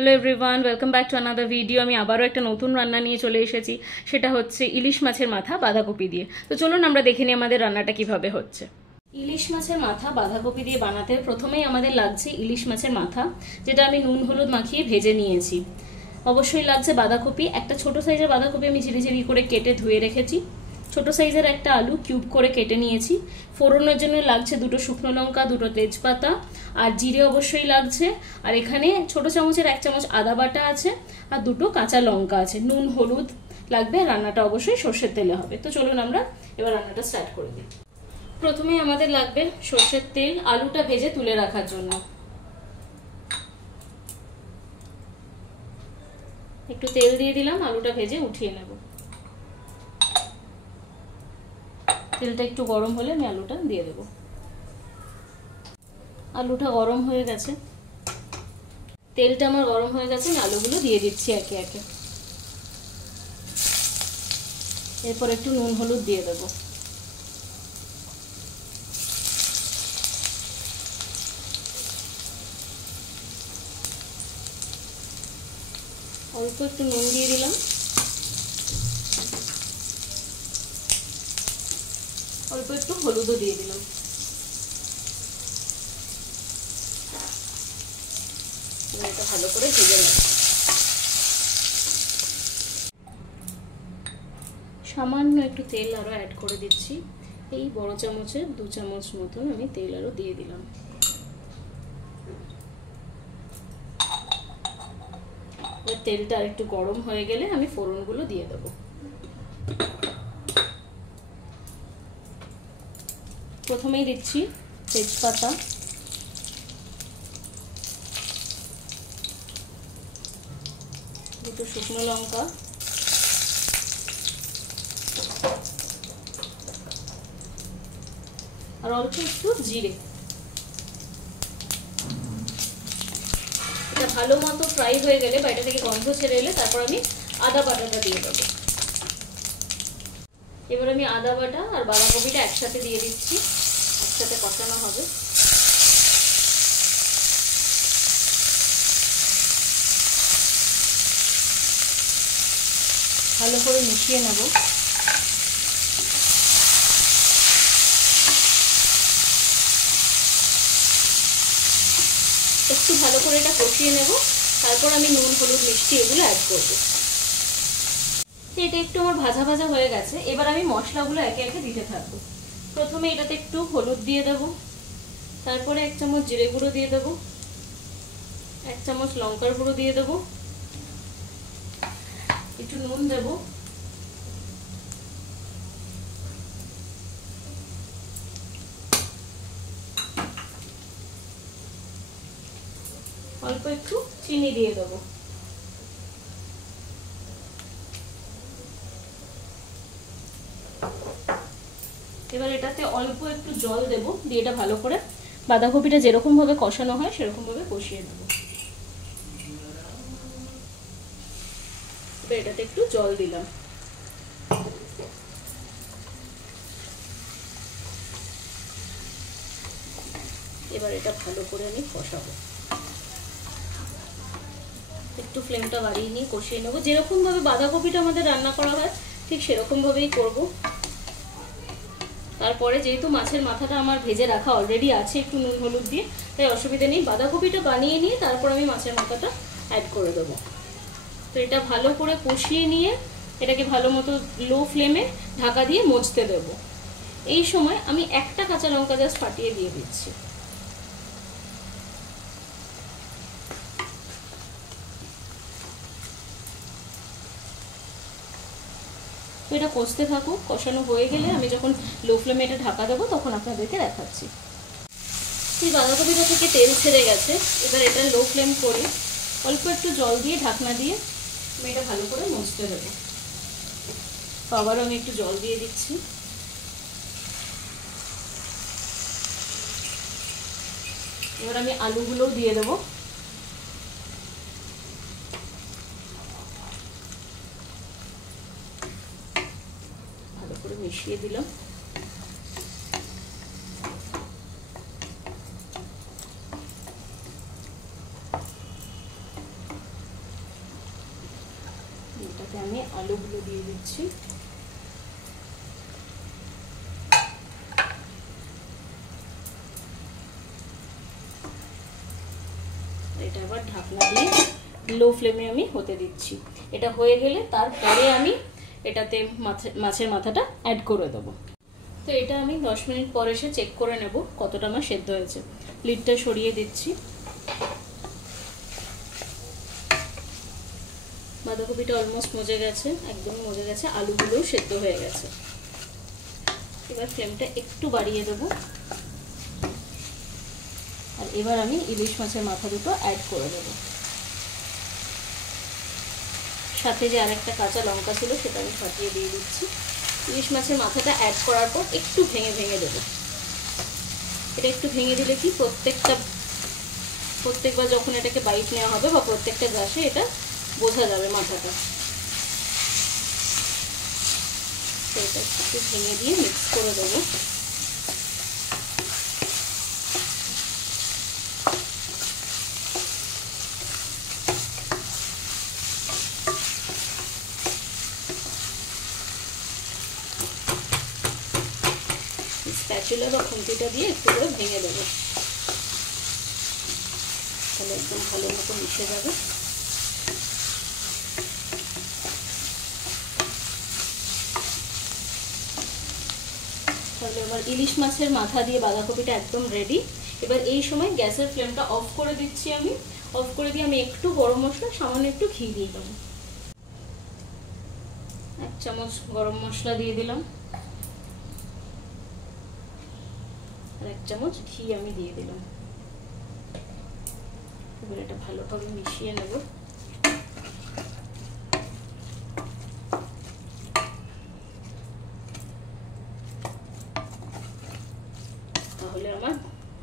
Hello everyone, welcome back to another video. আমি আবারও একটা নতুন রান্না নিয়ে চলে এসেছি, সেটা হচ্ছে ইলিশ মাছের মাথা বাঁধাকপি দিয়ে। তো চলুন আমরা দেখে নিই আমাদের রান্নাটা কিভাবে হচ্ছে। ইলিশ মাছের মাথা বাঁধাকপি দিয়ে বানাতে প্রথমেই আমাদের লাগছে ইলিশ মাছের মাথা, যেটা আমি নুন হলুদ মাখিয়ে ভেজে নিয়েছি। অবশ্যই লাগছে বাঁধাকপি, একটা ছোট সাইজের বাঁধাকপি আমি ঝিরিঝিরি করে কেটে ধুয়ে রেখেছি। ছোট সাইজের একটা আলু কিউব করে কেটে নিয়েছি। ফোড়নের জন্য লাগছে দুটো শুকনো লঙ্কা, দুটো তেজপাতা আর জিরে অবশ্যই লাগছে। আর এখানে ছোট চামচের 1 চামচ আদা বাটা আছে আর দুটো কাঁচা লঙ্কা আছে। নুন হলুদ লাগবে। রান্নাটা অবশ্যই সর্ষের তেলে হবে। তো চলুন আমরা এবার রান্নাটা স্টার্ট করে দিই। প্রথমেই আমাদের লাগবে সর্ষের তেল আলুটা ভেজে তুলে রাখার জন্য। একটু তেল দিয়ে দিলাম, আলুটা ভেজে উঠিয়ে নেব। তেলটা একটু গরম হলে আমি আলুটা দিয়ে দেব। আলুটা গরম হয়ে গেছে, তেলটা আমার গরম হয়ে গেছে, আমি আলুগুলো দিয়ে দিচ্ছি একে একে। এরপর একটু নুন হলুদ দিয়ে দেব। অল্প একটু নুন দিয়ে দিলাম, অল্প একটু হলুদও দিয়ে দিলাম। এটা ভালো করে ভেজে নেব। সামান্য একটু তেল আরো অ্যাড করে দিচ্ছি। এই বড় চামচের 2 চামচ মতন আমি তেল আরো দিয়ে দিলাম। তেলটা একটু গরম হয়ে গেলে আমি ফোড়নগুলো দিয়ে দেব। প্রথমেই দিচ্ছি তেজপাতা, দুটো শুকনো লঙ্কা, আর অল্প একটু জিরে। এটা ভালো মতো ফ্রাই হয়ে গেলে বা এটা থেকে গন্ধ ছেড়ে এলে তারপর আমি আদা বাটাটা দিয়ে দেবো। এবার আমি আদা বাটা আর বাঁধাকপিটা একসাথে দিয়ে দিচ্ছি, একসাথে কষানো হবে। ভালো করে মিশিয়ে নেব। একটু ভালো করে এটা কষিয়ে নেব, তারপর আমি নুন হলুদ মিষ্টি এগুলো অ্যাড করব। এটা একটু আমার ভাজা ভাজা হয়ে গেছে। এবার আমি মশলাগুলো একে একে দিতে থাকবো। প্রথমে এটাতে একটু হলুদ দিয়ে দেব, তারপরে 1 চামচ জিরে গুঁড়ো দিয়ে দেব, 1 চামচ লঙ্কার গুঁড়ো দিয়ে দেব, একটু নুন দেব, অল্প একটু চিনি দিয়ে দেবো। এবার এটাতে অল্প একটু জল দেব, দিয়ে এটা ভালো করে বাঁধাকপিটা যেরকম ভাবে কষানো হয় সেরকম ভাবে কষিয়ে নেব। এটাতে একটু জল দিলাম। এবার এটা ভালো করে আমি কষাবো। একটু ফ্লেমটা বাড়িয়ে নিয়ে কষিয়ে নেবো। যেরকম ভাবে বাঁধাকপিটা আমাদের রান্না করা হয় ঠিক সেরকম ভাবেই করব। তারপরে যেহেতু মাছের মাথাটা আমার ভেজে রাখা অলরেডি আছে একটু নুন হলুদ দিয়ে, তাই অসুবিধা নেই। বাঁধাকপিটা বানিয়ে নিয়ে তারপর আমি মাছের মাথাটা অ্যাড করে দেবো। তো এটা ভালো করে কষিয়ে নিয়ে এটাকে ভালো মতো লো ফ্লেমে ঢাকা দিয়ে মজতে দেব। এই সময় আমি একটা কাঁচা লঙ্কা জাস্ট ফাটিয়ে দিয়ে দিচ্ছি। তো এটা কষতে থাকুক। কষানো হয়ে গেলে আমি যখন লো ফ্লেমে এটা ঢাকা দেবো তখন আপনাদেরকে দেখাচ্ছি। এই বাঁধাকপিটা থেকে তেল ছেড়ে গেছে। এবার এটা লো ফ্লেম করে অল্প একটু জল দিয়ে ঢাকনা দিয়ে আমি এটা ভালো করে মজতে দেবো। আবারও আমি একটু জল দিয়ে দিচ্ছি। এবার আমি আলুগুলোও দিয়ে দেবো। ভালো করে মিশিয়ে দিলাম। এতে আমি আলুগুলো দিয়ে দিচ্ছি। এটা আবার ঢাকনা দিয়ে লো ফ্লেমে আমি হতে দিচ্ছি। এটা হয়ে গেলে তারপরে আমি এটাতে মাছের মাথাটা অ্যাড করে দেবো। তো এটা আমি 10 মিনিট পর এসে চেক করে নেব কতটা আমার সেদ্ধ হয়েছে। লিডটা সরিয়ে দিচ্ছি। বাঁধাকপিটা অলমোস্ট মজে গেছে, একদমই মজে গেছে, আলুগুলোও সেদ্ধ হয়ে গেছে। এবার ফ্লেমটা একটু বাড়িয়ে দেবো। আর এবার আমি ইলিশ মাছের মাথা দুটো অ্যাড করে দেবো। সাথে যে আরেকটা কাঁচা লঙ্কা ছিল সেটা আমি ফাটিয়ে দিয়ে দিচ্ছি। ইলিশ মাছের মাথাটা অ্যাড করার পর একটু ভেঙে ভেঙে দেবো। এটা একটু ভেঙে দিলে কি প্রত্যেকবার যখন এটাকে বাইট নেওয়া হবে বা প্রত্যেকটা গ্লাসে এটা বোঝা যাবে মাথাটা। এটা একটু ভেঙে দিয়ে মিক্স করে দেবো। স্প্যাচুলা বা খুন্তিটা দিয়ে একটু করে ভেঙে দেবো, তাহলে একদম ভালো মতো মিশে যাবে। তাহলে এবার ইলিশ মাছের মাথা দিয়ে বাঁধাকপিটা একদম রেডি। এবার এই সময় গ্যাসের ফ্লেমটা অফ করে দিচ্ছি। আমি অফ করে দিয়ে আমি একটু গরম মশলা, সামান্য একটু ঘি দিয়ে দেবো। 1 চামচ গরম মশলা দিয়ে দিলাম, আর 1 চামচ ঘি আমি দিয়ে দিলাম। এবার এটা ভালোভাবে মিশিয়ে নেব। তাহলে আমার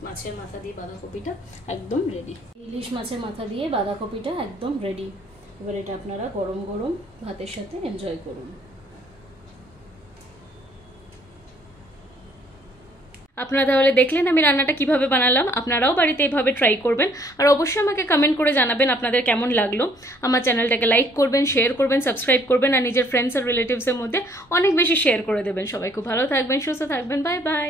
মাছের মাথা দিয়ে বাঁধাকপিটা একদম রেডি। ইলিশ মাছের মাথা দিয়ে বাঁধাকপিটা একদম রেডি। এবার এটা আপনারা গরম গরম ভাতের সাথে এনজয় করুন। আপনারা তাহলে দেখলেন আমি রান্নাটা কিভাবে বানালাম। আপনারাও বাড়িতে এভাবে ট্রাই করবেন, আর অবশ্যই আমাকে কমেন্ট করে জানাবেন আপনাদের কেমন লাগলো। আমার চ্যানেলটাকে লাইক করবেন, শেয়ার করবেন, সাবস্ক্রাইব করবেন, আর নিজের ফ্রেন্ডস আর রিলেটিভসের মধ্যে অনেক বেশি শেয়ার করে দেবেন। সবাই খুব ভালো থাকবেন, সুস্থ থাকবেন। Bye bye.